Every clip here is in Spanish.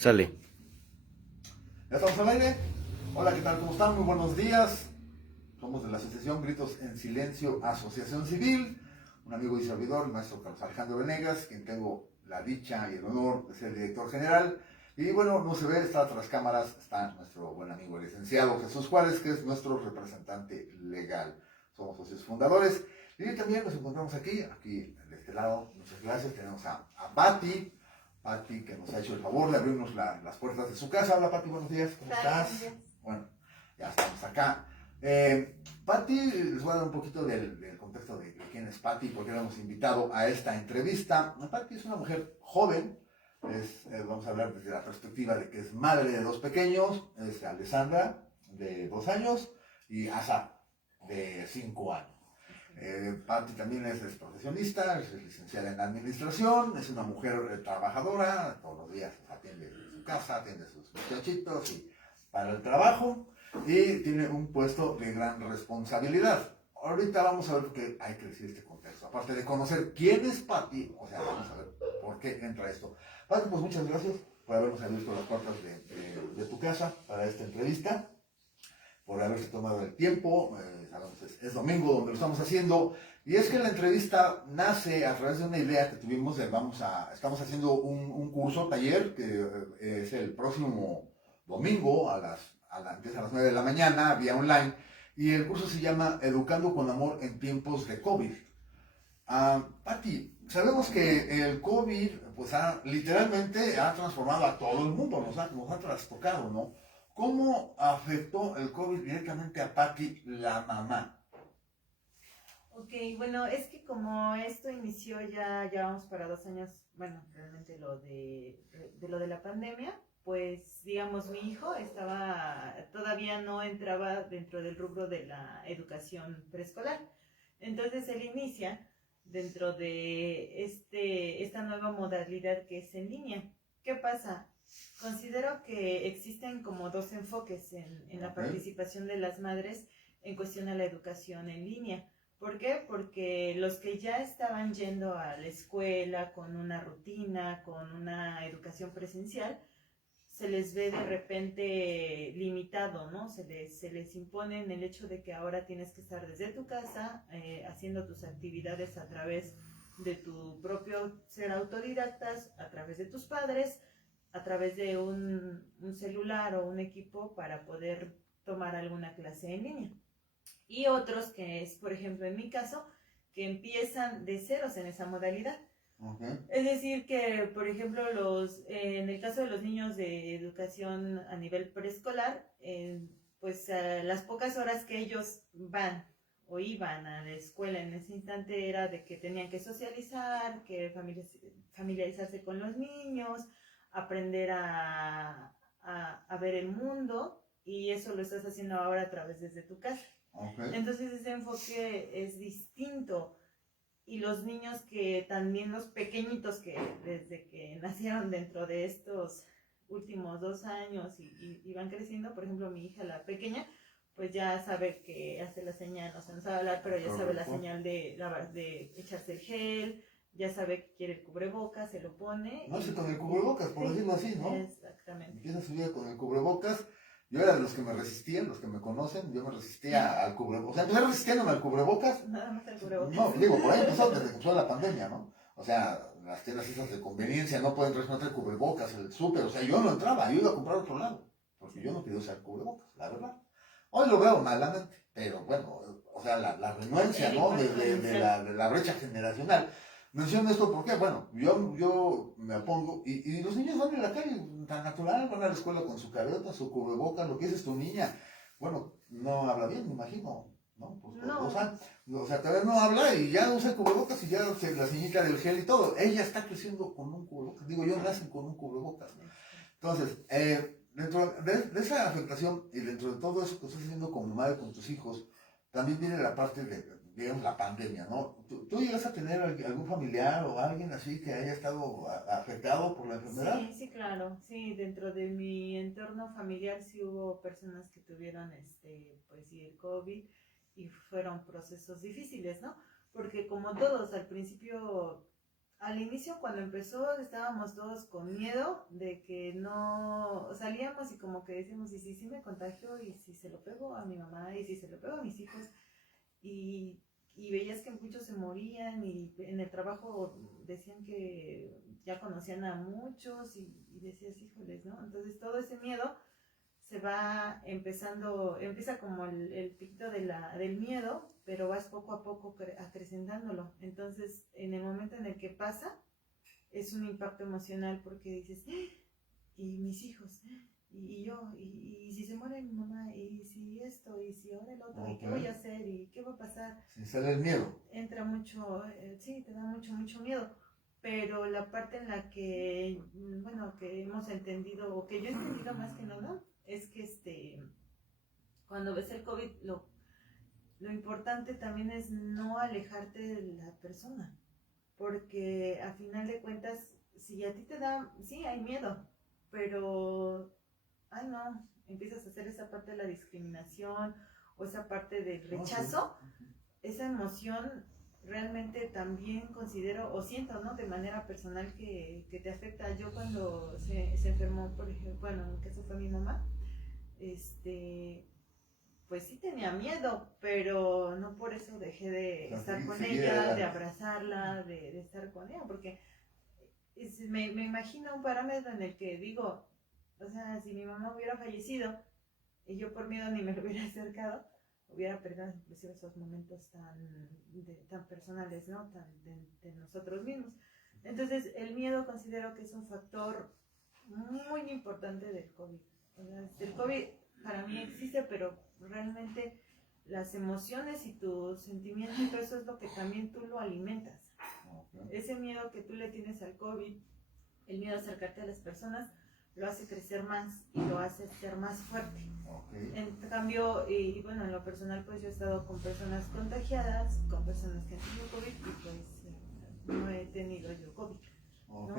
Sale. ¿Ya estamos al aire? Hola, ¿qué tal? ¿Cómo están? Muy buenos días. Somos de la Asociación Gritos en Silencio, Asociación Civil. Un amigo y servidor, el maestro Carlos Alejandro Venegas, quien tengo la dicha y el honor de ser director general. Y bueno, no se ve, está tras cámaras, está nuestro buen amigo el licenciado Jesús Juárez, que es nuestro representante legal. Somos socios fundadores. Y también nos encontramos aquí de este lado. Muchas gracias. Tenemos a Patti. Patti, que nos ha hecho el favor de abrirnos las puertas de su casa. Hola Patti, buenos días, ¿cómo estás? Bueno, ya estamos acá. Patti, les voy a dar un poquito del contexto de quién es Patti, por qué la hemos invitado a esta entrevista. Patti es una mujer joven, vamos a hablar desde la perspectiva de que es madre de 2 pequeños, es Alessandra, de 2 años, y Asa, de 5 años. Patti también es profesionista, es licenciada en administración, es una mujer trabajadora, todos los días atiende su casa, atiende sus muchachitos y para el trabajo, y tiene un puesto de gran responsabilidad. Ahorita vamos a ver qué hay que decir este contexto. Aparte de conocer quién es Patti, o sea, vamos a ver por qué entra esto. Patti, pues muchas gracias por habernos abierto las puertas de tu casa para esta entrevista, por haberse tomado el tiempo. Sabemos, es domingo donde lo estamos haciendo, y es que la entrevista nace a través de una idea que tuvimos estamos haciendo un curso, taller, que es el próximo domingo, empieza a las 9 de la mañana, vía online, y el curso se llama Educando con Amor en Tiempos de COVID. Patti, sabemos que el COVID pues literalmente ha transformado a todo el mundo, nos ha trastocado, ¿no? ¿Cómo afectó el COVID directamente a Patti, la mamá? Ok, bueno, es que como esto inició ya vamos para 2 años, bueno, realmente lo de la pandemia, pues digamos mi hijo todavía no entraba dentro del rubro de la educación preescolar. Entonces él inicia dentro de esta nueva modalidad que es en línea. ¿Qué pasa? Considero que existen como 2 enfoques en la participación de las madres en cuestión a la educación en línea. ¿Por qué? Porque los que ya estaban yendo a la escuela con una rutina, con una educación presencial, se les ve de repente limitado, ¿no? Se les impone en el hecho de que ahora tienes que estar desde tu casa haciendo tus actividades a través de tu propio ser autodidactas, a través de tus padres, a través de un celular o un equipo para poder tomar alguna clase en línea. Y otros que es, por ejemplo, en mi caso, que empiezan de ceros en esa modalidad. Okay. Es decir, que, por ejemplo, en el caso de los niños de educación a nivel preescolar, pues las pocas horas que ellos van o iban a la escuela en ese instante era de que tenían que socializar, que familiarizarse con los niños, aprender a ver el mundo, y eso lo estás haciendo ahora a través desde tu casa. Okay. Entonces ese enfoque es distinto, y los niños que también, los pequeñitos que desde que nacieron dentro de estos últimos 2 años y van creciendo, por ejemplo mi hija la pequeña, pues ya sabe que hace la señal, o sea, no sabe hablar, pero ya sabe la señal de echarse el gel, ya sabe que quiere el cubrebocas, se lo pone. No sé, con el cubrebocas, por decirlo así, ¿no? Exactamente. Empieza su vida con el cubrebocas. Yo era de los que me resistían, los que me conocen, yo me resistía al cubrebocas. O sea, empecé resistiéndome al cubrebocas. Nada más al cubrebocas. No, digo, por ahí empezó desde que empezó la pandemia, ¿no? O sea, las tiendas esas de conveniencia no pueden traer cubrebocas, el súper. O sea, yo no entraba, yo iba a comprar a otro lado. Porque yo no quería usar cubrebocas, la verdad. Hoy lo veo malamente, pero bueno, o sea, la renuencia, ¿no? De la brecha generacional. Menciono esto porque, bueno, yo me opongo, y los niños van en la calle tan natural, van a la escuela con su careta, su cubrebocas, lo que es tu niña. Bueno, no habla bien, me imagino, ¿no? Pues, no. O sea, todavía no habla y ya usa cubrebocas y ya la señita del gel y todo. Ella está creciendo con un cubrebocas. Digo, yo nacen con un cubrebocas. Entonces, dentro de esa afectación y dentro de todo eso que estás haciendo como madre con tus hijos, también viene la parte digamos, la pandemia, ¿no? ¿Tú llegas a tener algún familiar o alguien así que haya estado afectado por la enfermedad? Sí, claro. Sí, dentro de mi entorno familiar sí hubo personas que tuvieron, pues sí, el COVID, y fueron procesos difíciles, ¿no? Porque como todos, al principio al inicio cuando empezó estábamos todos con miedo de que no salíamos y como que decíamos, y si sí me contagio, y si se lo pego a mi mamá, y si se lo pego a mis hijos, y veías que muchos se morían y en el trabajo decían que ya conocían a muchos y decías, híjoles, ¿no? Entonces todo ese miedo se va empieza como el piquito del miedo, pero vas poco a poco acrecentándolo. Entonces, en el momento en el que pasa, es un impacto emocional porque dices, "¡Ah! Y mis hijos, y yo, y si se muere mi mamá, y si esto, y si ahora el otro, ¿y qué voy a hacer? ¿Y qué va a pasar?". Sin sale el miedo. Entra mucho, sí, te da mucho miedo. Pero la parte en la que, bueno, que hemos entendido, o que yo he entendido más que nada, es que cuando ves el COVID, lo importante también es no alejarte de la persona, porque a final de cuentas, si a ti te da, sí, hay miedo, pero, ay no, empiezas a hacer esa parte de la discriminación o esa parte del rechazo, esa emoción realmente también considero o siento, ¿no? De manera personal que te afecta. Yo cuando se enfermó, por ejemplo, bueno, en mi caso fue mi mamá, pues sí tenía miedo, pero no por eso dejé de estar con ella, de abrazarla, de estar con ella, porque me imagino un parámetro en el que digo, o sea, si mi mamá hubiera fallecido y yo por miedo ni me lo hubiera acercado, hubiera perdido inclusive esos momentos tan personales, ¿no? De nosotros mismos. Entonces, el miedo considero que es un factor muy importante del COVID. O sea, el COVID para mí existe, pero realmente las emociones y tus sentimientos y todo eso es lo que también tú lo alimentas. Ese miedo que tú le tienes al COVID, el miedo a acercarte a las personas, lo hace crecer más y lo hace ser más fuerte. En cambio, y bueno, en lo personal, pues yo he estado con personas contagiadas, con personas que han tenido COVID y pues no he tenido yo COVID, ¿no?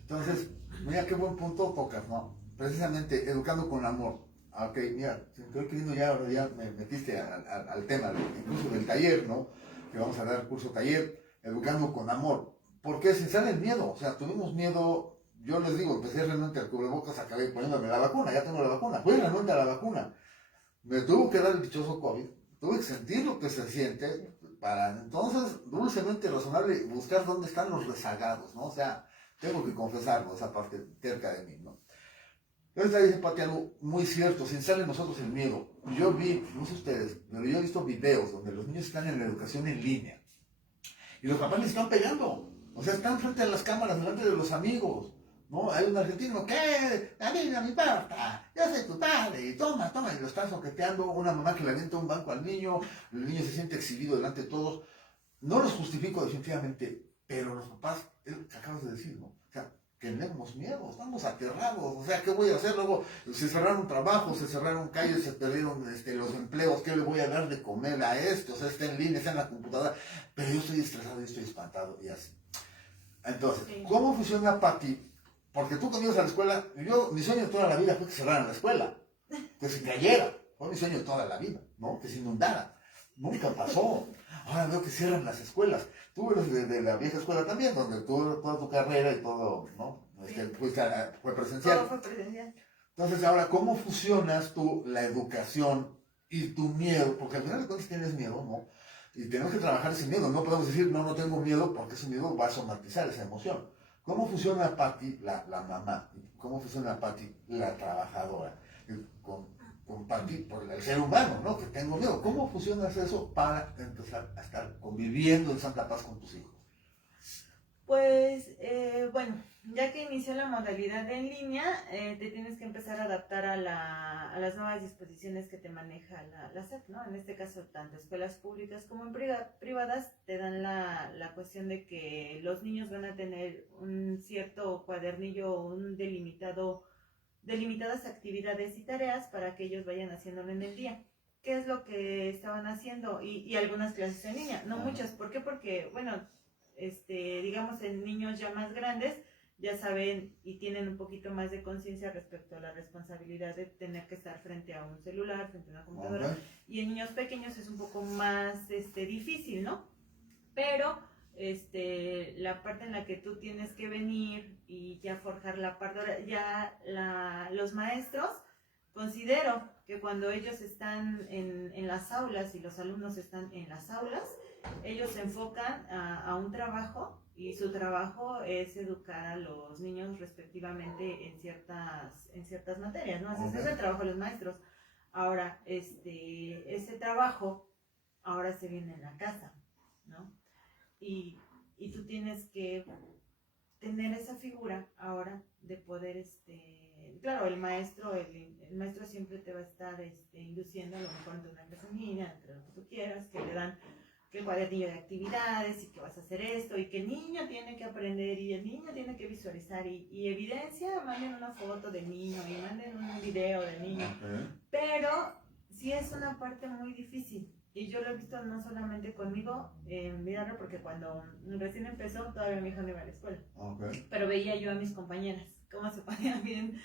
Entonces, mira qué buen punto tocas, ¿no? Precisamente, educando con amor. Mira, estoy queriendo ahora ya me metiste al tema, incluso del taller, ¿no? Que vamos a dar el curso taller, educando con amor. Porque sin sale el miedo, o sea, tuvimos miedo. Yo les digo, empecé realmente al cubrebocas, acabé poniéndome la vacuna, ya tengo la vacuna, fui realmente a la vacuna. Me tuvo que dar el dichoso COVID, tuve que sentir lo que se siente, para entonces, dulcemente razonable, buscar dónde están los rezagados, ¿no? O sea, tengo que confesarlo, esa parte cerca de mí, ¿no? Entonces dice Pati algo muy cierto, sin sale nosotros el miedo. Yo vi, no sé ustedes, pero yo he visto videos donde los niños están en la educación en línea y los papás les están pegando, o sea, están frente a las cámaras, delante de los amigos, ¿no? Hay un argentino, ¿qué? A mí no me importa, yo soy tu padre, y toma, y lo están soqueteando, una mamá que le avienta un banco al niño, el niño se siente exhibido delante de todos. No los justifico definitivamente, pero los papás, es lo que acabas de decir, ¿no? O sea, tenemos miedo, estamos aterrados, o sea, ¿qué voy a hacer? Luego se cerraron trabajos, se cerraron calles, se perdieron los empleos, ¿qué le voy a dar de comer a esto? O sea, está en línea, está en la computadora, pero yo estoy estresado y estoy espantado y así. Entonces, ¿cómo funciona Pati? Porque tú cuando ibas a la escuela, mi sueño toda la vida fue que cerraran la escuela, que se cayera, fue mi sueño toda la vida, ¿no? Que se inundara. Nunca pasó. Ahora veo que cierran las escuelas. Tú eres de la vieja escuela también, donde toda tu carrera y todo, ¿no? Fue presencial. Todo fue presencial. Entonces, ahora, ¿cómo fusionas tú la educación y tu miedo? Porque al final de cuentas tienes miedo, ¿no? Y tenemos que trabajar ese miedo. No podemos decir, no tengo miedo, porque ese miedo va a somatizar esa emoción. ¿Cómo funciona Pati, la mamá? ¿Cómo funciona Pati, la trabajadora? Con Pati, por el ser humano, ¿no? Que tengo miedo. ¿Cómo funciona eso para empezar a estar conviviendo en santa paz con tus hijos? Pues, bueno, ya que inició la modalidad en línea, te tienes que empezar a adaptar a las nuevas disposiciones que te maneja la SEP, ¿no? En este caso, tanto escuelas públicas como en privadas te dan la cuestión de que los niños van a tener un cierto cuadernillo o un delimitadas actividades y tareas para que ellos vayan haciéndolo en el día. ¿Qué es lo que estaban haciendo? Y algunas clases en línea, no muchas. ¿Por qué? Porque, bueno, digamos en niños ya más grandes, ya saben y tienen un poquito más de conciencia respecto a la responsabilidad de tener que estar frente a un celular, frente a una computadora. Y en niños pequeños es un poco más difícil, ¿no? Pero la parte en la que tú tienes que venir y ya forjar la parte, ahora ya los maestros, considero que cuando ellos están en las aulas y los alumnos están en las aulas, ellos se enfocan a un trabajo y su trabajo es educar a los niños respectivamente en ciertas materias, ¿no? Ese es el trabajo de los maestros. Ahora, ese trabajo ahora se viene en la casa, ¿no? Y tú tienes que tener esa figura ahora de poder, claro, el maestro siempre te va a estar induciendo a lo mejor entre una clase en línea, entre lo que tú quieras, que le dan que el cuadernillo de actividades y que vas a hacer esto y que el niño tiene que aprender y el niño tiene que visualizar y evidencia, manden una foto del niño y manden un video del niño, pero sí es una parte muy difícil. Y yo lo he visto no solamente conmigo en vida real, porque cuando recién empezó todavía mi hija no iba a la escuela. Pero veía yo a mis compañeras cómo se ponían bien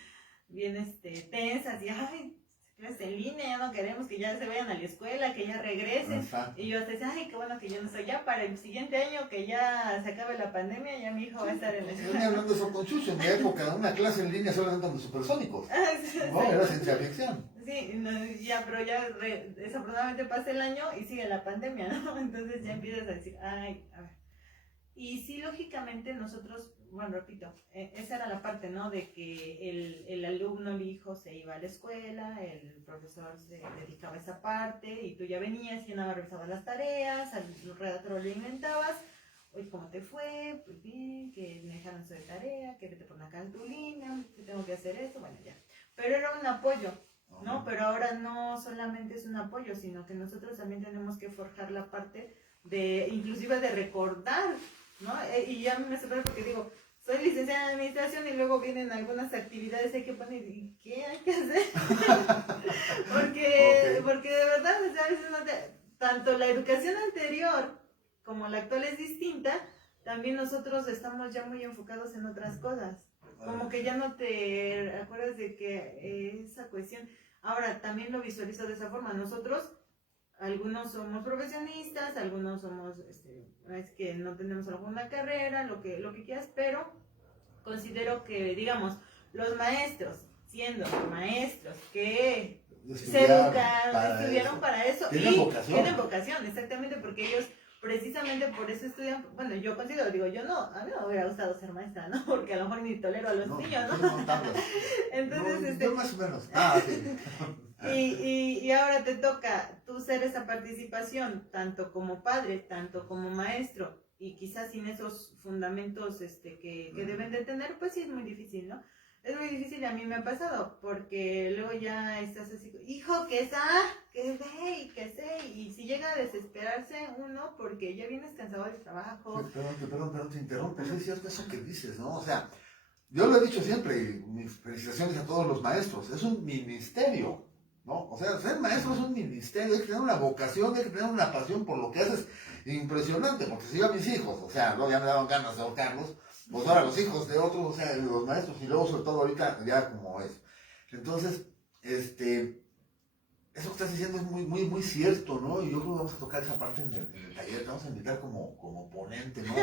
tensas y ay, clases en línea, ya no queremos que ya se vayan a la escuela, que ya regresen. Exacto. Y yo te decía, ay, qué bueno que yo no soy, ya para el siguiente año que ya se acabe la pandemia, ya mi hijo va a estar en la escuela. Estoy hablando de eso con Chucho, en mi época, una clase en línea solamente con los supersónicos. No, era ciencia ficción. Sí, no, pero ya desafortunadamente pasa el año y sigue la pandemia, ¿no? Entonces ya empiezas a decir, ay, a ver. Y sí, lógicamente nosotros, bueno, repito, esa era la parte, ¿no? De que el alumno, el hijo, se iba a la escuela, el profesor se dedicaba a esa parte y tú ya venías y nada más revisabas las tareas, al redactor le inventabas, oye, ¿cómo te fue? Pues bien, que me dejaron hacer tarea, que vete por una cartulina, que tengo que hacer esto, bueno, ya. Pero era un apoyo, ¿no? Pero ahora no solamente es un apoyo, sino que nosotros también tenemos que forjar la parte de, inclusive de recordar, ¿no? Y ya me sorprende porque digo, soy licenciada en administración y luego vienen algunas actividades hay que poner, ¿y qué hay que hacer? porque de verdad, o sea, a veces tanto la educación anterior como la actual es distinta, también nosotros estamos ya muy enfocados en otras cosas. Como que ya no te acuerdas de que esa cuestión, ahora también lo visualizo de esa forma, nosotros algunos somos profesionistas, algunos somos, es que no tenemos alguna carrera, lo que quieras, pero considero que, digamos, los maestros, siendo maestros que se educaron, estudiaron para eso tienen vocación, exactamente, porque ellos precisamente por eso estudian. Bueno, yo considero, digo, a mí me hubiera gustado ser maestra, ¿no? Porque a lo mejor ni tolero a los niños, ¿no? Entonces, yo más o menos. Sí. Y ahora te toca tú ser esa participación, tanto como padre, tanto como maestro, y quizás sin esos fundamentos que deben de tener, pues sí es muy difícil, ¿no? Es muy difícil, a mí me ha pasado, porque luego ya estás así, hijo, que ve y que sé, y si llega a desesperarse uno porque ya vienes cansado del trabajo. Perdón, te interrumpo, es cierto eso que dices, ¿no? O sea, yo lo he dicho siempre, y mis felicitaciones a todos los maestros, es un ministerio, ¿no? O sea, ser maestro es un ministerio, hay que tener una vocación, hay que tener una pasión por lo que haces, impresionante, porque si yo a mis hijos, o sea, luego ya me daban ganas de ahorcarlos, pues ahora los hijos de otros, o sea, los maestros, y luego sobre todo ahorita ya como es. Entonces, eso que estás diciendo es muy cierto, ¿no? Y yo creo que vamos a tocar esa parte en el taller, te vamos a invitar como ponente, ¿no?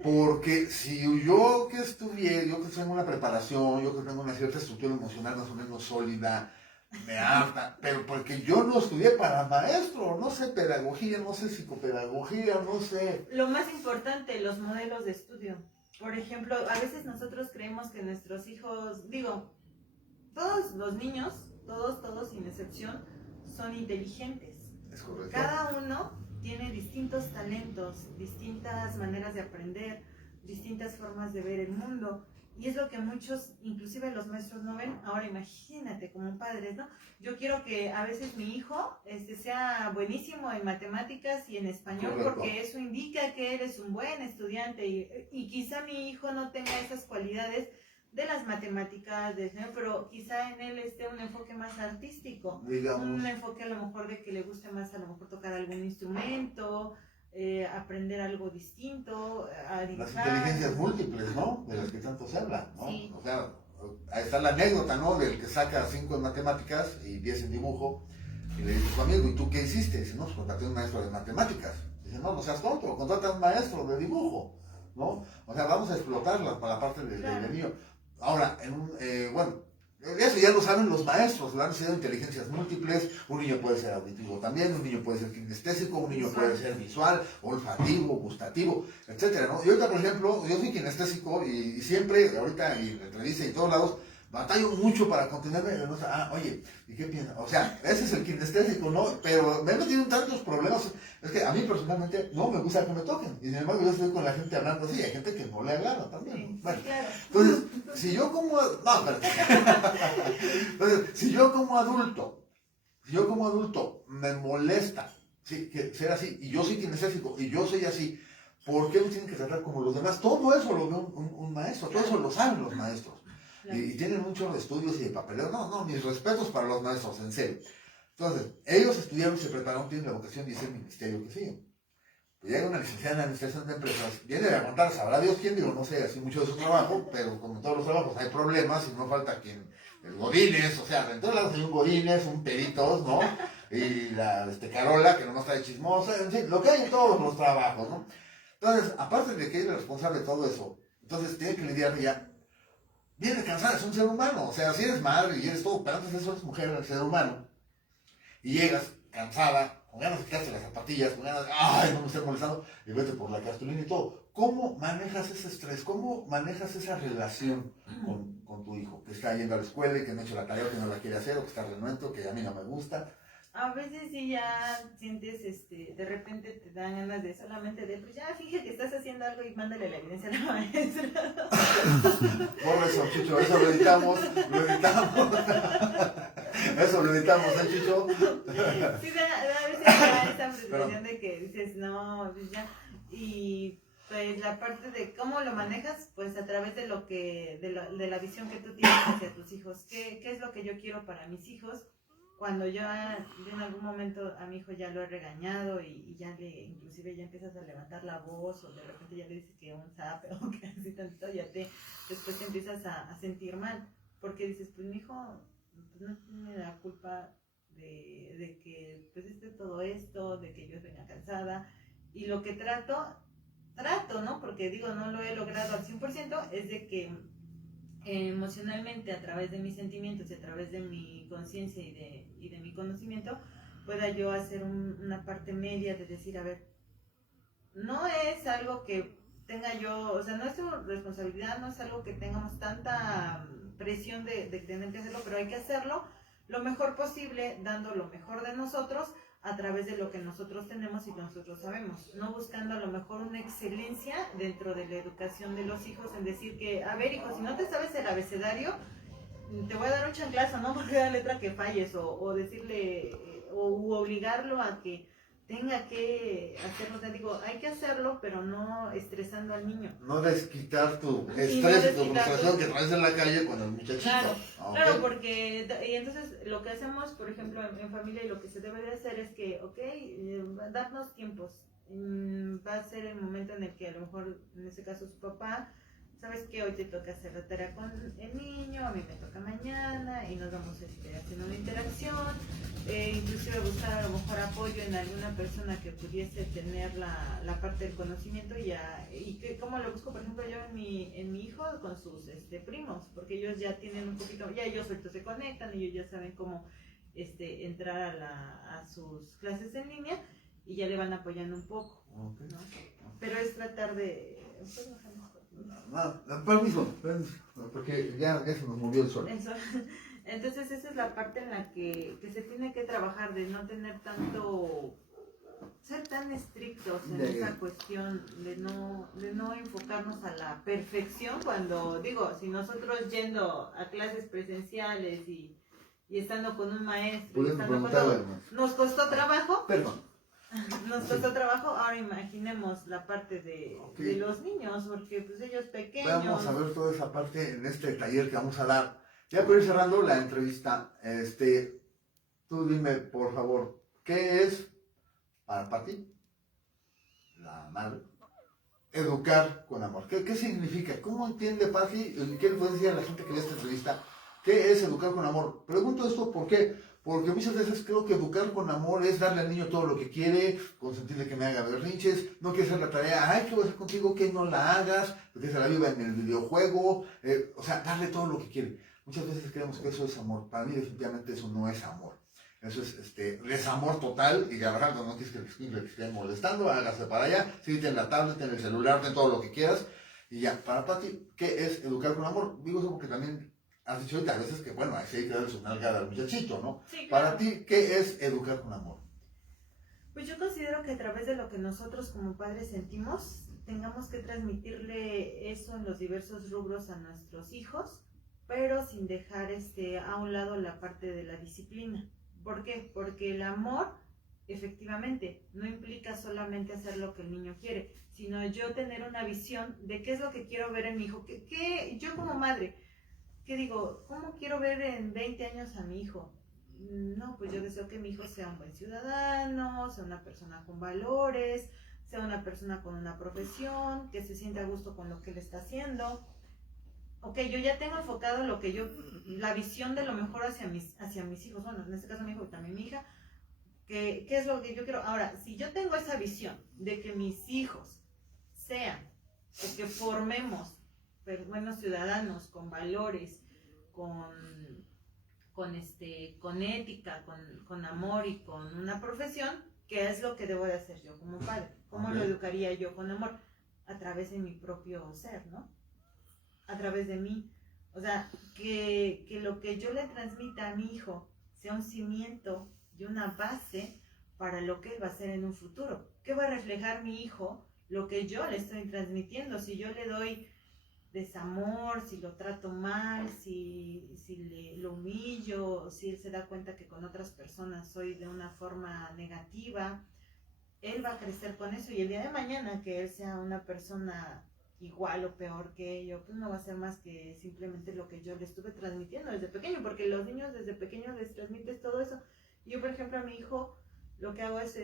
Porque si yo que estudié, yo que tengo una preparación, yo que tengo una cierta estructura emocional más o menos sólida, me harta, pero porque yo no estudié para maestro, no sé pedagogía, no sé psicopedagogía, no sé. Lo más importante, los modelos de estudio. Por ejemplo, a veces nosotros creemos que nuestros hijos, digo, todos los niños, todos sin excepción, son inteligentes. Es correcto. Cada uno tiene distintos talentos, distintas maneras de aprender, distintas formas de ver el mundo. Y es lo que muchos, inclusive los maestros, no ven. Ahora imagínate, como padres, ¿no? Yo quiero que a veces mi hijo sea buenísimo en matemáticas y en español. Correcto. Porque eso indica que eres un buen estudiante. Y quizá mi hijo no tenga esas cualidades de las matemáticas, pero quizá en él esté un enfoque más artístico. Digamos. Un enfoque a lo mejor de que le guste más a lo mejor tocar algún instrumento, aprender algo distinto, a dibujar. Las inteligencias múltiples, ¿no? De las que tanto se habla, ¿no? Sí. O sea, ahí está la anécdota, ¿no? Del que saca 5 en matemáticas y 10 en dibujo, y le dice a su amigo, ¿y tú qué hiciste? Dice, no, pues contraté un maestro de matemáticas. Dicen, no seas tonto, contrata a un maestro de dibujo, ¿no? O sea, vamos a explotarla para la parte del niño. Ahora, bueno, eso ya lo saben los maestros, lo han sido inteligencias múltiples. Un niño puede ser auditivo también, un niño puede ser kinestésico, un niño puede ser visual, olfativo, gustativo, etcétera, ¿no? Y ahorita, por ejemplo, yo soy kinestésico y siempre, ahorita en entrevista y en todos lados, batallo mucho para contenerme. Oye, ¿y qué piensas? O sea, ese es el kinestésico, ¿no? Pero me he metido en tantos problemas. Es que a mí personalmente no me gusta que me toquen. Y sin embargo, yo estoy con la gente hablando así. Hay gente que no le agrada también. Sí, bueno, claro. entonces, si yo como... No, espérate. Entonces, si yo como adulto me molesta, ¿sí? Que ser así, y yo soy kinestésico, y yo soy así, ¿por qué me tienen que tratar como los demás? Todo eso lo ve un maestro, todo eso lo saben los maestros. Y tienen un chorro de estudios y de papeleo. No, mis respetos para los maestros, en serio. Entonces, ellos estudiaron, se prepararon, tienen la vocación y es el ministerio que siguen. Pues llega una licenciada en administración de empresas, viene a contar, sabrá Dios quién, digo, no sé así mucho de su trabajo, pero como en todos los trabajos hay problemas y no falta quien, el Godínez, o sea, en todos lados hay un Godínez, un Peritos, ¿no? Y la Carola, que nomás está de chismosa, en fin, lo que hay en todos los trabajos, ¿no? Entonces, aparte de que ella es responsable de todo eso, entonces tiene que lidiar ya. Viene cansada, es un ser humano. O sea, si eres madre y eres todo, pero antes de eso eres mujer, eres ser humano. Y llegas cansada, con ganas de quitarte las zapatillas, con ganas de, no me estés molestando, y vete por la cartulina y todo. ¿Cómo manejas ese estrés? ¿Cómo manejas esa relación con tu hijo? Que está yendo a la escuela y que no ha hecho la tarea, que no la quiere hacer, o que está renuento, que a mí no me gusta. A veces sí ya sientes, de repente te dan ganas de solamente pues ya finge que estás haciendo algo y mándale la evidencia a la maestra. Por eso, Chucho, eso lo editamos. Eso lo editamos, Chucho? Sí, a veces ya esa frustración de que dices, no, pues ya, y pues la parte de cómo lo manejas, pues a través de de la visión que tú tienes hacia tus hijos. ¿Qué es lo que yo quiero para mis hijos? Cuando yo en algún momento a mi hijo ya lo he regañado y ya inclusive ya empiezas a levantar la voz o de repente ya le dices que un zape o que así tantito, después te empiezas a sentir mal, porque dices, pues mi hijo pues, no tiene la culpa de que pues esté todo esto, de que yo venga cansada, y lo que trato, ¿no? Porque digo, no lo he logrado al 100%, es de que emocionalmente, a través de mis sentimientos y a través de mi conciencia y de mi conocimiento, pueda yo hacer una parte media de decir, a ver, no es algo que tenga yo, o sea, no es tu responsabilidad, no es algo que tengamos tanta presión de tener que hacerlo, pero hay que hacerlo lo mejor posible, dando lo mejor de nosotros a través de lo que nosotros tenemos y nosotros sabemos, no buscando a lo mejor una excelencia dentro de la educación de los hijos, en decir que, a ver hijo, si no te sabes el abecedario, te voy a dar un chanclazo, ¿no? Porque la letra que falles, o decirle, o obligarlo a que tenga que hacerlo, te digo, hay que hacerlo, pero no estresando al niño. No desquitar tu estrés y tu frustración que traes en la calle con el muchachito. Claro, claro, porque, y entonces lo que hacemos, por ejemplo, en familia, y lo que se debe de hacer es que, darnos tiempos. Va a ser el momento en el que a lo mejor, en este caso su papá, sabes que hoy te toca hacer la tarea con el niño, a mí me toca mañana, y nos vamos haciendo una interacción, inclusive buscar a lo mejor apoyo en alguna persona que pudiese tener la parte del conocimiento, y cómo lo busco, por ejemplo, yo en mi hijo con sus primos, porque ellos ya tienen un poquito, ya ellos ahorita se conectan, ellos ya saben cómo entrar a sus clases en línea, y ya le van apoyando un poco, okay, ¿no? Pero es tratar de... Permiso, porque ya se nos movió el sol. Entonces esa es la parte en la que se tiene que trabajar, de no tener tanto, ser tan estrictos en esa cuestión, de no enfocarnos a la perfección, cuando digo, si nosotros yendo a clases presenciales y estando con un maestro, nos costó trabajo. Perdón. Nos costó trabajo, ahora imaginemos la parte de los niños, porque pues ellos pequeños. Vamos a ver toda esa parte en este taller que vamos a dar. Ya por ir cerrando la entrevista, tú dime por favor, ¿qué es para ti, la madre, educar con amor? ¿Qué significa? ¿Cómo entiende Pati? ¿Qué le puedes decir a la gente que ve esta entrevista? ¿Qué es educar con amor? Pregunto esto ¿por qué? Porque muchas veces creo que educar con amor es darle al niño todo lo que quiere, consentirle que me haga berrinches, no quiere hacer la tarea, ay, ¿qué voy a hacer contigo? Que no la hagas, porque se la viva en el videojuego, o sea, darle todo lo que quiere. Muchas veces creemos que eso es amor. Para mí definitivamente eso no es amor. Eso es desamor total y la verdad no quieres que le estén molestando, hágase para allá, síguete en la tablet, en el celular, en todo lo que quieras. Y ya, para Pati, ¿qué es educar con amor? Digo eso porque también has dicho ahorita a veces que, bueno, ahí sí hay que darle su nalgada al muchachito, ¿no? Sí, claro. Para ti, ¿qué es educar con amor? Pues yo considero que a través de lo que nosotros como padres sentimos, tengamos que transmitirle eso en los diversos rubros a nuestros hijos, pero sin dejar a un lado la parte de la disciplina. ¿Por qué? Porque el amor, efectivamente, no implica solamente hacer lo que el niño quiere, sino yo tener una visión de qué es lo que quiero ver en mi hijo. Yo como madre, ¿qué digo? ¿Cómo quiero ver en 20 años a mi hijo? No, pues yo deseo que mi hijo sea un buen ciudadano, sea una persona con valores, sea una persona con una profesión, que se sienta a gusto con lo que él está haciendo. Ok, yo ya tengo enfocado la visión de lo mejor hacia mis hijos, bueno, en este caso mi hijo y también mi hija, ¿qué es lo que yo quiero? Ahora, si yo tengo esa visión de que mis hijos sean, o que formemos buenos ciudadanos, con valores, con ética, con amor y con una profesión, ¿qué es lo que debo de hacer yo como padre? ¿Cómo lo educaría yo con amor? A través de mi propio ser, ¿no? A través de mí. O sea, que lo que yo le transmita a mi hijo sea un cimiento y una base para lo que él va a hacer en un futuro. ¿Qué va a reflejar mi hijo? Lo que yo le estoy transmitiendo. Si yo le doy desamor, si lo trato mal, si lo humillo, si él se da cuenta que con otras personas soy de una forma negativa, él va a crecer con eso y el día de mañana que él sea una persona igual o peor que yo, pues no va a ser más que simplemente lo que yo le estuve transmitiendo desde pequeño, porque los niños desde pequeños les transmites todo eso. Yo, por ejemplo, a mi hijo lo que hago es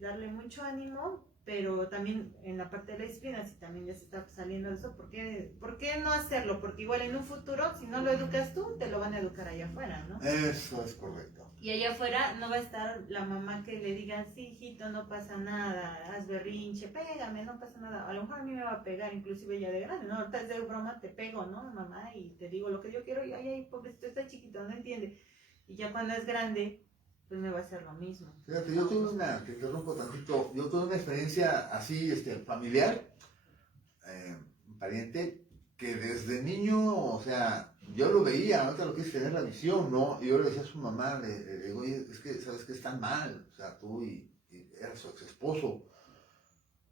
darle mucho ánimo, pero también en la parte de la disciplina, si también ya se está saliendo de eso, ¿por qué no hacerlo? Porque igual en un futuro, si no lo educas tú, te lo van a educar allá afuera, ¿no? Eso es correcto. Y allá afuera no va a estar la mamá que le diga, sí, hijito, no pasa nada, haz berrinche, pégame, no pasa nada. A lo mejor a mí me va a pegar, inclusive ya de grande, ¿no? Ahorita es de broma, te pego, ¿no, mamá? Y te digo lo que yo quiero y, ay, pobrecito, está chiquito, no entiende. Y ya cuando es grande, pues me va a hacer lo mismo. Fíjate, yo tuve te interrumpo tantito, yo tuve una experiencia así, familiar, un pariente, que desde niño, o sea, yo lo veía, ahorita lo que es tener la visión, ¿no? Y yo le decía a su mamá, le digo, oye, es que, ¿sabes que están mal? O sea, tú y era su ex esposo,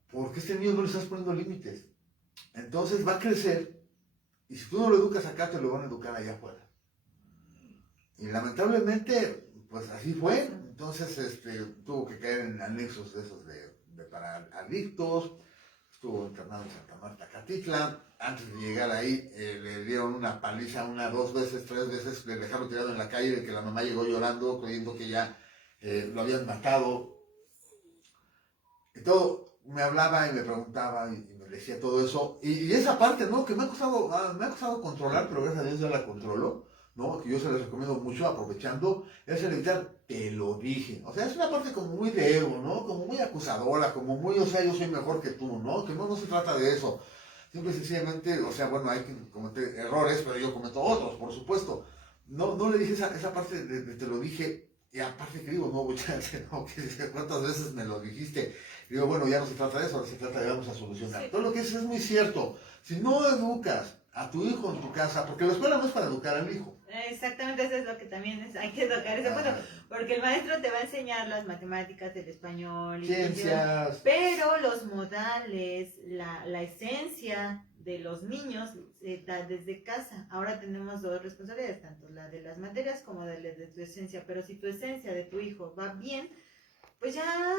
¿por qué este niño no le estás poniendo límites? Entonces va a crecer, y si tú no lo educas acá, te lo van a educar allá afuera. Y lamentablemente, pues así fue. Entonces, tuvo que caer en anexos de esos para adictos. Estuvo internado en Santa Marta, Catitla. Antes de llegar ahí, le dieron una paliza 1, 2 veces, 3 veces. Le dejaron tirado en la calle de que la mamá llegó llorando, creyendo que ya lo habían matado. Y todo, me hablaba y me preguntaba y me decía todo eso. Y esa parte, ¿no? Que me ha costado controlar, pero gracias a Dios ya la controlo. ¿No? Que yo se les recomiendo mucho, aprovechando, es el evitar, te lo dije. O sea, es una parte como muy de ego, ¿no? Como muy acusadora, como muy, o sea, yo soy mejor que tú, ¿no? Que no se trata de eso. Simple y sencillamente, o sea, bueno, hay que cometer errores, pero yo cometo otros, por supuesto. No le dije esa parte de te lo dije, y aparte que digo, no, muchacha, no, ¿cuántas veces me lo dijiste? Y digo, bueno, ya no se trata de eso, ahora se trata de vamos a solucionar. Sí. Todo lo que es muy cierto. Si no educas a tu hijo en tu casa, porque la escuela no es para educar al hijo. Exactamente, eso es lo que también hay que tocar ese punto, porque el maestro te va a enseñar las matemáticas, el español, ciencias, pero los modales, la esencia de los niños da desde casa. Ahora tenemos 2 responsabilidades, tanto la de las materias como de tu esencia, pero si tu esencia de tu hijo va bien, pues ya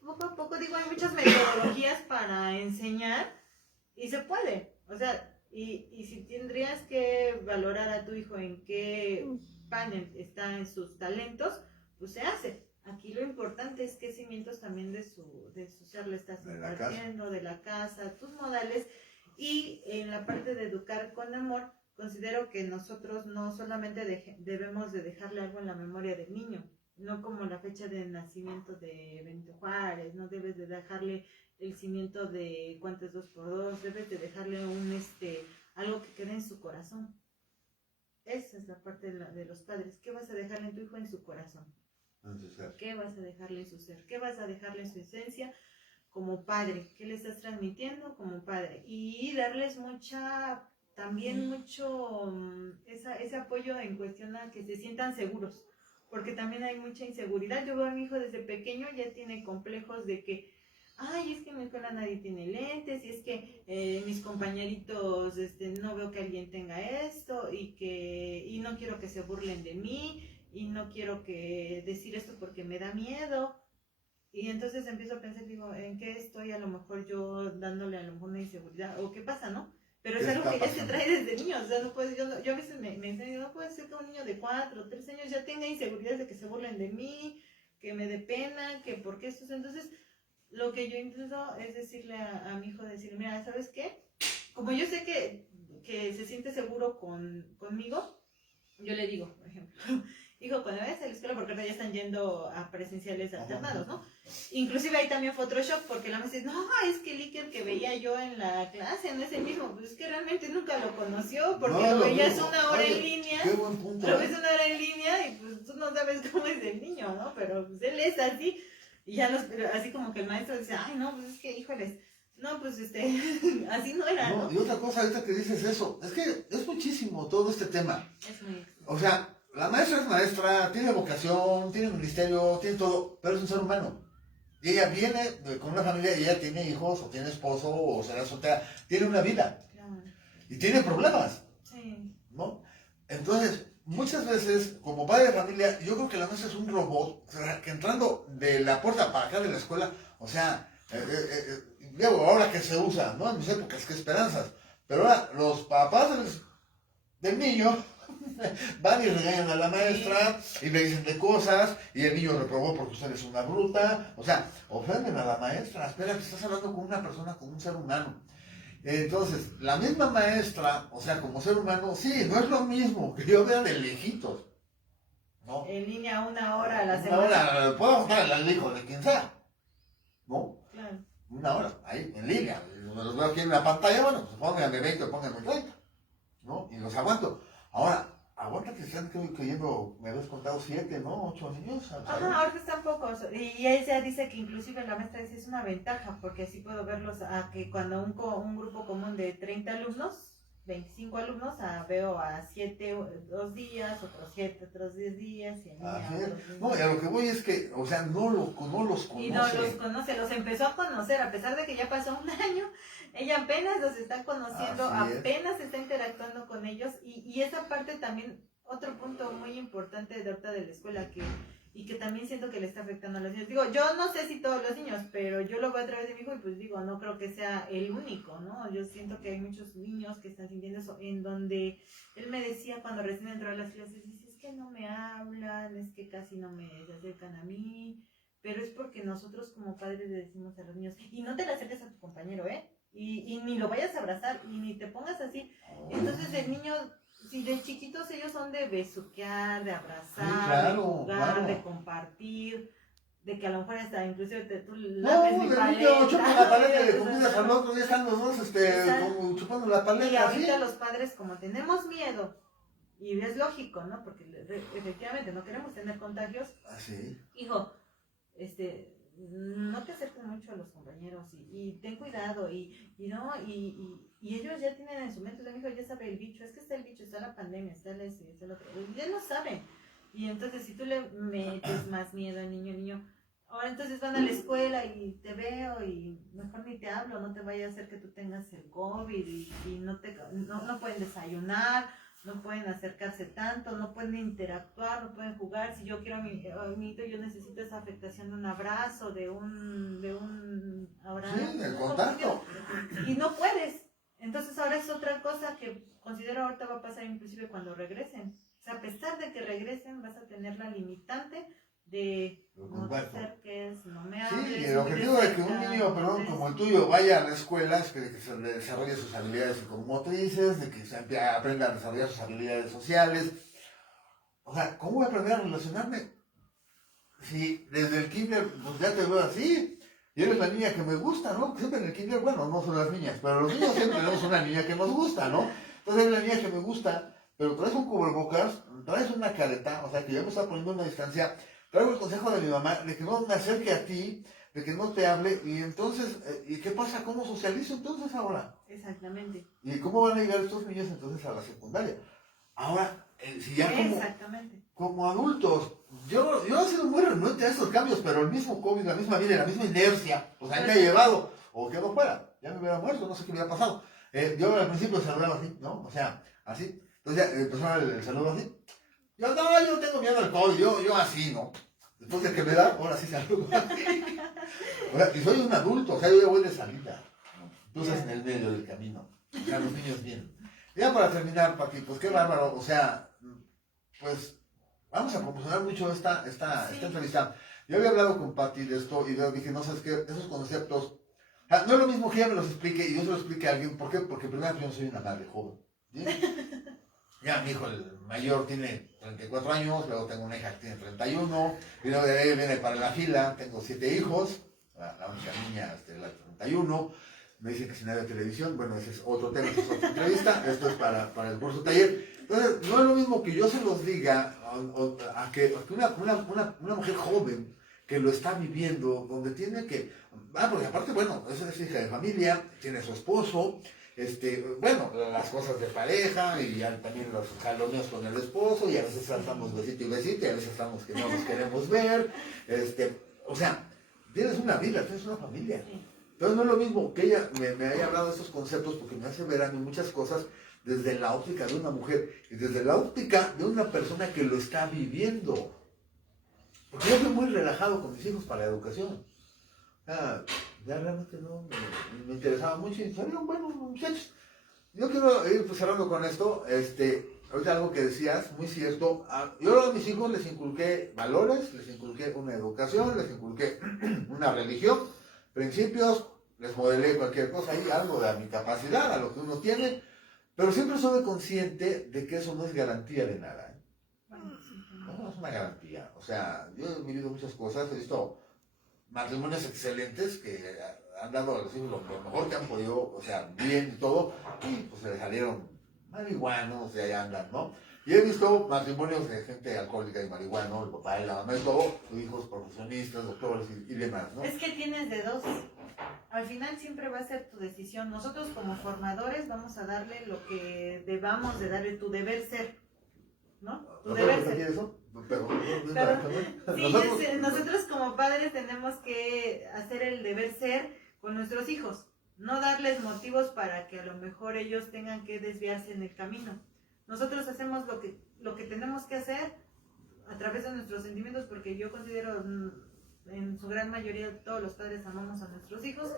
poco a poco, digo, hay muchas metodologías para enseñar y se puede, o sea, y si tendrías que valorar a tu hijo en qué panel está en sus talentos, pues se hace. Aquí lo importante es qué cimientos también de su ser le estás impartiendo, de la casa, tus modales, y en la parte de educar con amor, considero que nosotros no solamente debemos de dejarle algo en la memoria del niño, no como la fecha de nacimiento de Benito Juárez, no debes de dejarle el cimiento de cuánto es 2 por 2, debes de dejarle algo que quede en su corazón. Esa es la parte de los padres. ¿Qué vas a dejarle en tu hijo? En su corazón. En su ser. ¿Qué vas a dejarle en su ser? ¿Qué vas a dejarle en su esencia como padre? ¿Qué le estás transmitiendo como padre? Y darles mucho ese apoyo en cuestión a que se sientan seguros, porque también hay mucha inseguridad. Yo veo a mi hijo desde pequeño, ya tiene complejos de que, ay, es que en mi escuela nadie tiene lentes, y es que mis compañeritos, no veo que alguien tenga esto, y no quiero que se burlen de mí, y no quiero que decir esto porque me da miedo. Y entonces empiezo a pensar, digo, ¿en qué estoy a lo mejor yo dándole a lo mejor una inseguridad? ¿O qué pasa, no? Pero es algo que ya se trae desde niño. O sea, no puedes, yo a veces me enseño, no puede ser que un niño de 4 o 3 años ya tenga inseguridad de que se burlen de mí, que me dé pena, que por qué esto. Entonces, lo que yo intento es decirle a mi hijo, decirle, mira, ¿sabes qué? Como yo sé que se siente seguro conmigo, yo le digo, por ejemplo, hijo, cuando vayas a la escuela, porque ahora ya están yendo a presenciales alternados, ¿no? Inclusive hay también Photoshop, porque la maestra dice, no, es que el Iker que veía yo en la clase no es el mismo. Pues es que realmente nunca lo conoció, porque No, lo veías mismo. una hora Oye, en línea. Qué buen punto. Lo ves una hora en línea y pues tú no sabes cómo es el niño, ¿no? Pero pues él es así. Y ya así como que el maestro dice, ay, no, pues es que, híjoles, no, pues así no era, ¿no? Y otra cosa ahorita que dices eso, es que es muchísimo todo este tema. Es muy... O sea, la maestra es maestra, tiene vocación, tiene ministerio, tiene todo, pero es un ser humano. Y ella viene con una familia, y ella tiene hijos, o tiene esposo, o será soltera, tiene una vida. Claro. Y tiene problemas. Sí. ¿No? Entonces, muchas veces, como padre de familia, yo creo que la maestra es un robot, o sea, que entrando de la puerta para acá de la escuela, o sea, digo, ahora que se usa, ¿no? En mis épocas, qué esperanzas. Pero ahora, los papás del niño van y regañan a la maestra y le dicen de cosas, y el niño reprobó porque usted es una bruta. O sea, ofenden a la maestra. Espera, que estás hablando con una persona, con un ser humano. Entonces, la misma maestra, o sea, como ser humano, sí, no es lo mismo que yo vea de lejitos, ¿no? En línea 1 hora a la Una semana. hora, puedo contar al hijo de quien sea, ¿no? Claro. 1 hora, ahí, en línea. Los veo aquí en la pantalla, bueno, pues pónganme 20 o pónganme 30, ¿no? Y los aguanto. Ahora, aguanta que están, creo que llevo, me habías contado 7, ¿no? 8 niños. Ajá, ahorita están pocos. Y ella dice que inclusive la maestra dice es una ventaja, porque así puedo verlos a que cuando un grupo común de 30 alumnos, 25 alumnos, veo a 7 2 días, otros 7 otros 10 días, y en línea otros 10 no, y a lo que voy es que, o sea, no los conoce. Y no los conoce, los empezó a conocer, a pesar de que ya pasó un año, ella apenas los está conociendo, apenas está interactuando con ellos, y esa parte también, otro punto muy importante de ahorita de la escuela, y que también siento que le está afectando a los niños. Digo, yo no sé si todos los niños, pero yo lo veo a través de mi hijo y pues digo, no creo que sea el único, ¿no? Yo siento que hay muchos niños que están sintiendo eso, en donde él me decía cuando recién entró a las clases, dice, es que no me hablan, es que casi no me se acercan a mí, pero es porque nosotros como padres le decimos a los niños, y no te le acerques a tu compañero, ¿eh? Y ni lo vayas a abrazar, y ni te pongas así. Entonces el niño... Si de chiquitos ellos son de besuquear, de abrazar, sí, claro, de jugar, de compartir, de que a lo mejor hasta inclusive tú lames mi paleta. No, chupan la paleta y le comidas al otro, ya están los dos como chupando la paleta. Y ahorita los padres, como tenemos miedo, y es lógico, ¿no? Porque efectivamente no queremos tener contagios. Así. Hijo, no te acerques mucho a los compañeros y ten cuidado y ellos ya tienen en su mente, mi hijo ya sabe el bicho, es que está el bicho, está la pandemia, está el otro, ya no saben. Y entonces si tú le metes más miedo al niño, ahora entonces van a la escuela y te veo y mejor ni te hablo, no te vaya a hacer que tú tengas el COVID y no pueden desayunar, no pueden acercarse tanto, no pueden interactuar, no pueden jugar. Si yo quiero a mi hijito, yo necesito esa afectación de un abrazo, de un abrazo. Sí, del contacto. Y no puedes. Entonces ahora es otra cosa que considero ahorita va a pasar inclusive cuando regresen. O sea, a pesar de que regresen, vas a tener la limitante de no te acerques, no me Sí, hables. el objetivo de que un niño, perdón, como el tuyo, vaya a la escuela es que se desarrolle sus habilidades psicomotrices, de que se aprenda a desarrollar sus habilidades sociales. O sea, ¿cómo voy a aprender a relacionarme? Si desde el kinder, pues ya te veo así, y eres la niña que me gusta, ¿no? Siempre en el kinder, bueno, no son las niñas, pero los niños siempre tenemos una niña que nos gusta, ¿no? Entonces eres la niña que me gusta, pero traes un cubrebocas, traes una careta, o sea, que ya me está poniendo una distancia. Traigo el consejo de mi mamá de que no me acerque a ti, de que no te hable, y entonces, ¿y qué pasa? ¿Cómo socializo entonces ahora? Exactamente. ¿Y cómo van a llegar estos niños entonces a la secundaria? Ahora, si ya como adultos, yo he sido muy renuente a estos cambios, pero el mismo COVID, la misma vida, la misma inercia, pues ahí me ha llevado, o quedó fuera, ya me hubiera muerto, no sé qué hubiera pasado. Yo al principio saludaba así, ¿no? O sea, así. Entonces ya empezó el saludo así. Yo no tengo miedo al COVID, yo así, ¿no? Después de que me da, ahora sí saludo así. Y soy un adulto, o sea, yo ya voy de salida, ¿no? Entonces en el medio del camino, o sea, los niños vienen. Ya para terminar, Pati, pues qué bárbaro, o sea, pues vamos a promocionar mucho esta entrevista. Yo había hablado con Pati de esto y dije, no sabes qué, esos conceptos, o sea, no es lo mismo que ella me los explique y yo se los explique a alguien. ¿Por qué? Porque primero yo no soy una madre joven, ¿sí? Ya mi hijo, el mayor, tiene 34 años, luego tengo una hija que tiene 31, y luego de ahí viene para la fila, tengo 7 hijos, la única niña, la 31, me dicen que si no había televisión, bueno, ese es otro tema, esa es otra entrevista, esto es para el curso taller. Entonces, no es lo mismo que yo se los diga a que una mujer joven que lo está viviendo, donde tiene que, porque aparte, bueno, esa es hija de familia, tiene su esposo, bueno, las cosas de pareja y ya también los jaloneos con el esposo, y a veces estamos besito y besito, y a veces estamos que no nos queremos ver, o sea, tienes una vida, tienes una familia. Entonces no es lo mismo que ella me haya hablado de estos conceptos, porque me hace ver a mí muchas cosas desde la óptica de una mujer y desde la óptica de una persona que lo está viviendo. Porque yo soy muy relajado con mis hijos para la educación. Ya realmente no me interesaba mucho y salieron buenos muchachos. Yo quiero ir pues, cerrando con esto. Ahorita algo que decías, muy cierto. Yo a mis hijos les inculqué valores, les inculqué una educación, les inculqué una religión, principios, les modelé cualquier cosa ahí, algo de mi capacidad, a lo que uno tiene, pero siempre soy consciente de que eso no es garantía de nada. No es una garantía. O sea, yo he vivido muchas cosas, he visto matrimonios excelentes que han dado a los hijos lo mejor que han podido, o sea, bien y todo, y pues se les salieron marihuanos y ahí andan, ¿no? Y he visto matrimonios de gente alcohólica y marihuano, el papá y la mamá y todo, sus hijos profesionistas, doctores y demás, ¿no? Es que tienes de dos. Al final siempre va a ser tu decisión. Nosotros como formadores vamos a darle lo que debamos de darle, tu deber ser, ¿no? Tu deber ser. Eso? Nosotros como padres tenemos que hacer el deber ser con nuestros hijos, no darles motivos para que a lo mejor ellos tengan que desviarse en el camino. Nosotros hacemos lo que tenemos que hacer a través de nuestros sentimientos, porque yo considero en su gran mayoría todos los padres amamos a nuestros hijos.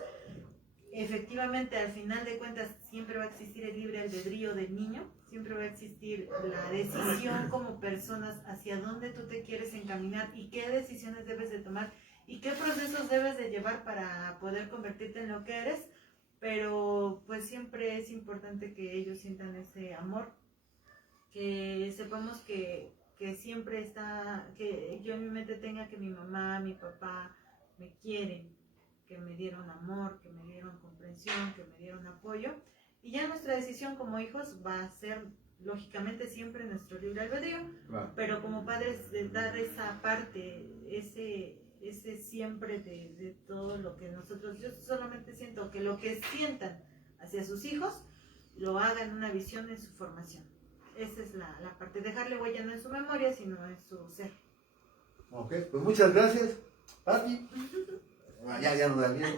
Efectivamente, al final de cuentas siempre va a existir el libre albedrío del niño, siempre va a existir la decisión como personas hacia dónde tú te quieres encaminar y qué decisiones debes de tomar y qué procesos debes de llevar para poder convertirte en lo que eres, pero pues siempre es importante que ellos sientan ese amor, que sepamos que siempre está, que yo en mi mente tenga que mi mamá, mi papá me quieren, que me dieron amor, que me dieron comprensión, que me dieron apoyo, y ya nuestra decisión como hijos va a ser lógicamente siempre nuestro libre albedrío, pero como padres de dar esa parte, ese siempre de todo lo que nosotros, yo solamente siento que lo que sientan hacia sus hijos lo hagan una visión en su formación. Esa es la parte, dejarle huella no en su memoria, sino en su ser. Ok, pues muchas gracias, Pati. Ya no da miedo.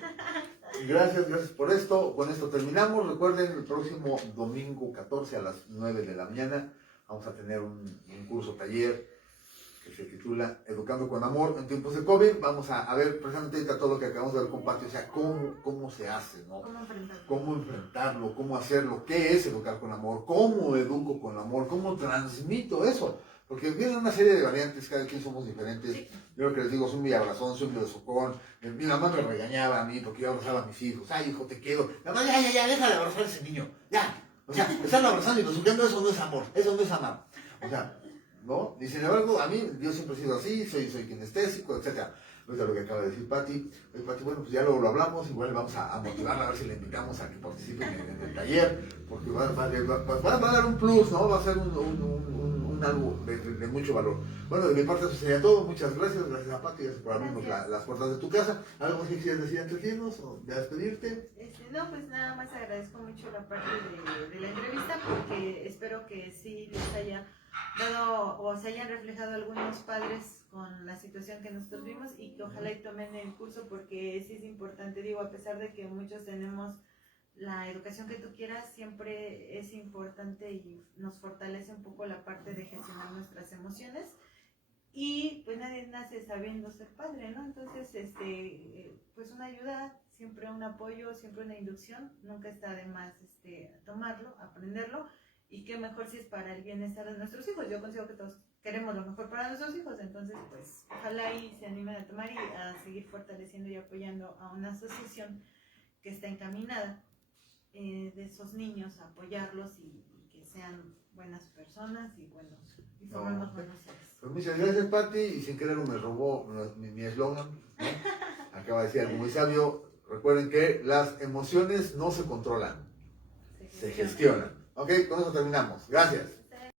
Gracias por esto. Con esto terminamos. Recuerden, el próximo domingo 14 a las 9 de la mañana vamos a tener un curso taller que se titula Educando con Amor en tiempos de COVID. Vamos a ver precisamente todo lo que acabamos de ver con Pati, o sea, cómo se hace, ¿no? Cómo enfrentarlo, cómo hacerlo, qué es educar con amor, cómo educo con amor, cómo transmito eso. porque vienen una serie de variantes, cada quien somos diferentes. Sí. Yo lo que les digo, soy muy abrazón, soy muy besocón. Mi mamá me regañaba a mí porque yo abrazaba a mis hijos. Ay, hijo, te quiero. Mamá, ya, deja de abrazar a ese niño. Ya. O sea, estarlo abrazando y besuqueando, eso no es amor, eso no es amar. O sea, ¿no? Y sin embargo, a mí, yo siempre he sido así, soy kinestésico, etcétera. Ahorita lo que acaba de decir Pati, oye Pati, bueno, pues ya luego lo hablamos, igual vamos a motivarla, a ver si le invitamos a que participe en el taller, porque va a dar un plus, ¿no? Va a ser un algo de mucho valor. Bueno, de mi parte eso sería todo, muchas gracias a Pati, gracias por abrirnos las puertas de tu casa. ¿Algo más que quisieras decir antes de irnos o de despedirte? No, pues nada más agradezco mucho la parte de la entrevista porque espero que sí les haya dado o se hayan reflejado algunos padres con la situación que nosotros vimos y que ojalá y tomen el curso porque sí es importante, digo, a pesar de que muchos tenemos la educación que tú quieras, siempre es importante y nos fortalece un poco la parte de gestionar nuestras emociones y pues nadie nace sabiendo ser padre, ¿no? Entonces, pues una ayuda, siempre un apoyo, siempre una inducción, nunca está de más tomarlo, aprenderlo. Y qué mejor si es para el bienestar de nuestros hijos. Yo considero que todos queremos lo mejor para nuestros hijos, entonces pues ojalá y se animen a tomar y a seguir fortaleciendo y apoyando a una asociación que está encaminada de esos niños, a apoyarlos y que sean buenas personas y formemos buenos seres. Pues muchas gracias, Pati, y sin querer me robó mi eslogan, ¿no? Acaba de decir algo muy sabio. Recuerden que las emociones no se controlan, se gestionan. Ok, con eso terminamos. Gracias.